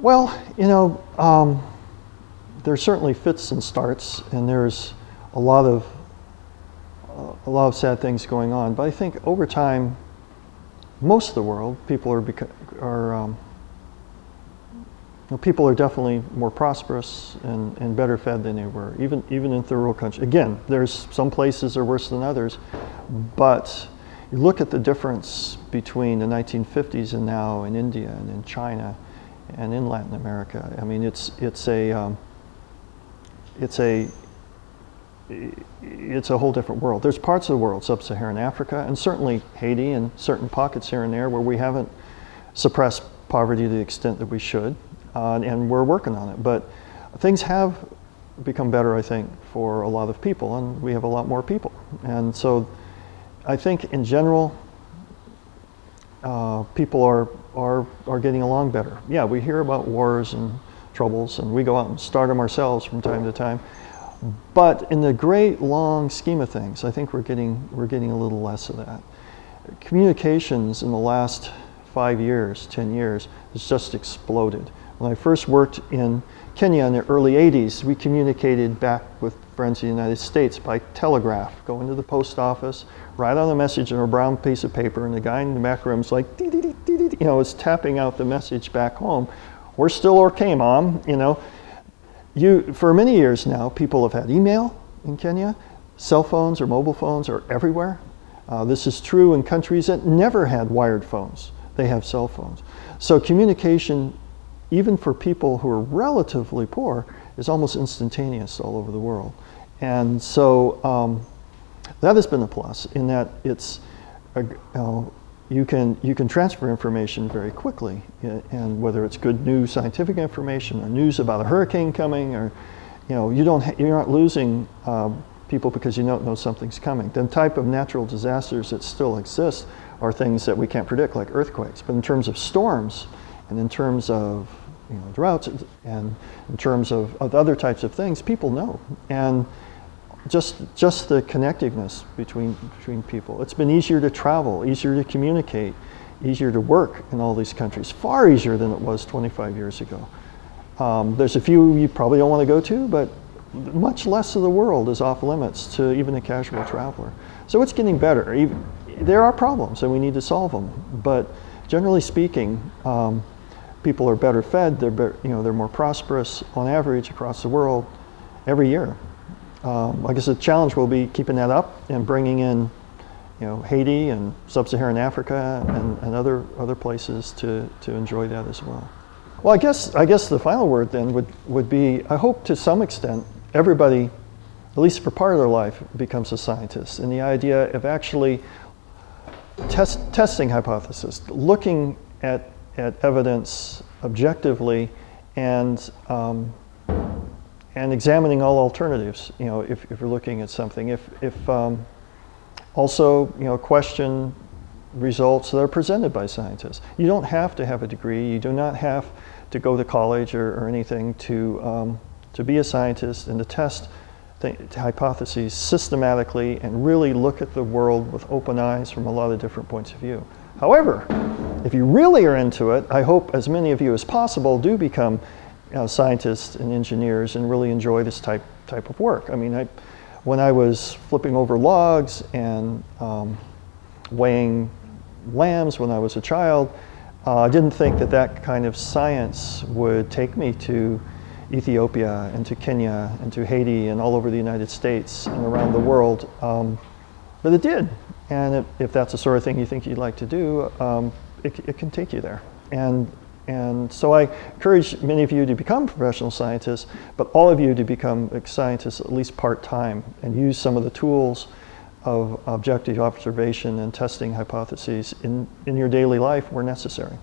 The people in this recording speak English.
Well, there's certainly fits and starts, and there's a lot of sad things going on. But I think over time, most of the world, people are definitely more prosperous and better fed than they were, even in third world countries. Again, there's some places are worse than others, but you look at the difference between the 1950s and now in India and in China and in Latin America. I mean, it's a whole different world. There's parts of the world, sub-Saharan Africa, and certainly Haiti and certain pockets here and there where we haven't suppressed poverty to the extent that we should, and we're working on it. But things have become better, I think, for a lot of people, and we have a lot more people. And so I think in general, people are getting along better. Yeah, we hear about wars and troubles, and we go out and start them ourselves from time to time. But in the great long scheme of things, I think we're getting a little less of that. Communications in the last 5 years, 10 years, has just exploded. When I first worked in Kenya in the early 80s, we communicated back with friends in the United States by telegraph, going to the post office, write on a message on a brown piece of paper, and the guy in the back room's like, dee, dee, dee, dee, dee, is tapping out the message back home. We're still okay, Mom, For many years now, people have had email in Kenya. Cell phones or mobile phones are everywhere. This is true in countries that never had wired phones. They have cell phones. So communication, even for people who are relatively poor, is almost instantaneous all over the world. And so that has been a plus in that it's, you can transfer information very quickly, and whether it's good news, scientific information, or news about a hurricane coming, or you're not losing people because you don't know something's coming. The type of natural disasters that still exist are things that we can't predict, like earthquakes. But in terms of storms, and in terms of droughts, and in terms of other types of things, people know. And just the connectiveness between people. It's been easier to travel, easier to communicate, easier to work in all these countries, far easier than it was 25 years ago. There's a few you probably don't want to go to, but much less of the world is off limits to even a casual traveler. So it's getting better. There are problems and we need to solve them, but generally speaking, people are better fed, they're more prosperous on average across the world every year. I guess the challenge will be keeping that up and bringing in, Haiti and sub-Saharan Africa and other places to enjoy that as well. Well, I guess the final word then would be, I hope to some extent everybody, at least for part of their life, becomes a scientist. And the idea of actually testing hypotheses, looking at evidence objectively, and examining all alternatives, if you're looking at something. Also, question results that are presented by scientists. You don't have to have a degree. You do not have to go to college or anything to be a scientist and to test hypotheses systematically and really look at the world with open eyes from a lot of different points of view. However, if you really are into it, I hope as many of you as possible do become scientists and engineers and really enjoy this type of work. I mean, when I was flipping over logs and weighing lambs when I was a child, I didn't think that kind of science would take me to Ethiopia and to Kenya and to Haiti and all over the United States and around the world, but it did. And if that's the sort of thing you think you'd like to do, it can take you there. And so I encourage many of you to become professional scientists, but all of you to become scientists at least part-time and use some of the tools of objective observation and testing hypotheses in your daily life where necessary.